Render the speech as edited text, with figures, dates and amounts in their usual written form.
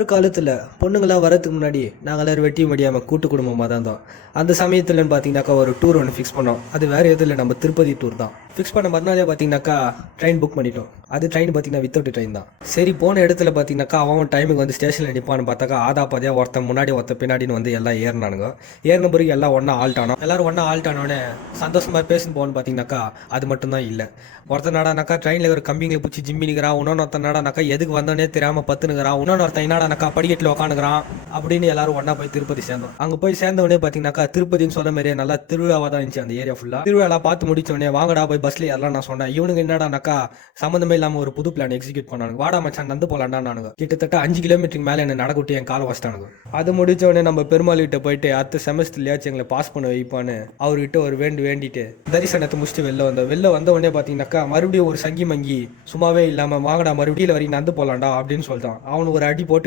ஒரு காலத்தில் பொண்ணுங்களாம் வரதுக்கு முன்னாடி நாங்கள் எல்லோரும் வெட்டி முடியாமல் கூட்டு குடும்பமாக தான் இருந்தோம். அந்த சமயத்துலன்னு பார்த்தீங்கன்னாக்கா ஒரு டூர் ஒன்று ஃபிக்ஸ் பண்ணோம். அது வேறு எதுவும் இல்லை, நம்ம திருப்பதி டூர் தான். ஃபிக்ஸ் பண்ண மறுநாளே பார்த்தீங்கன்னாக்கா ட்ரெயின் புக் பண்ணிட்டோம். அது ட்ரெயின் பார்த்தீங்கன்னா வித்தவுட் ட்ரெயின் தான். சரி, போன இடத்துல பார்த்தீங்கன்னாக்கா அவன் டைமுக்கு வந்து ஸ்டேஷனில் நிற்பான்னு பார்த்தாக்கா ஆதா பாதியாக ஒருத்தன் முன்னாடி ஒருத்தன் பின்னாடின்னு வந்து எல்லாம் ஏறினானுங்க. ஏறின பிறகு எல்லாம் ஒன்றா ஆல்ட் ஆனோம். எல்லோரும் ஒன்றா ஆல்ட் ஆனோடனே சந்தோஷமாக பேசுன்னு போகணுன்னு பார்த்தீங்கன்னாக்கா அது மட்டும்தான் இல்லை. ஒருத்தன் நாடானாக்கா ட்ரெயினில் ஒரு கம்பிங்களை பிடிச்சி ஜிம்மி நிற்கிறான். ஒருத்தன் நாடானாக்கா எதுக்கு வந்தோடனே தெரியாமல் பத்துனுக்கிறான். ஒருத்தன் என்னடானாக்கா படிக்கட்டில் உட்காந்துக்கிறான். அப்படின்னு எல்லாரும் ஒன்றா போய் திருப்பதி சேர்ந்தோம். அங்கே போய் சேர்ந்தவொடனே பார்த்தீங்கன்னாக்கா திருப்பதின்னு சொன்ன மாதிரியே நல்லா திருவிழாவாக தான் இருந்துச்சு அந்த ஏரியா ஃபுல்லாக. திருவிழா பார்த்து முடிச்சோடனே வாங்கடா போய் பஸ்ல எல்லாம் நான் சொன்னேன். இவனுங்க என்னடானாக்கா சம்மந்தமே இல்லாமல் ஒரு புது பிளான் எக்ஸிக்யூட் பண்ணானுங்க. வாடா மச்சான் நடந்து போலாண்டா. நானுங்க கிட்டத்தட்ட 5 கிலோமீட்டருக்கு மேலே என்ன நடக்கூட்டி என் காலை வச்சிட்டானுங்க. அது முடிச்சோடனே நம்ம பெருமாள் கிட்ட போயிட்டு அடுத்த செமஸ்டர்லயாச்சும் எங்களை பாஸ் பண்ண வைப்பான்னு அவர்கிட்ட ஒரு வேண்டிட்டு தரிசனத்தை முடிச்சுட்டு வெளில வந்த உடனே பார்த்தீங்கன்னாக்கா மறுபடியும் ஒரு சங்கி மங்கி சும்மாவே இல்லாமல் வாங்கடா மறுபடியும் வரைக்கும் நடந்து போலாண்டா அப்படின்னு சொல்லிட்டான். அவனுக்கு ஒரு அடி போட்டு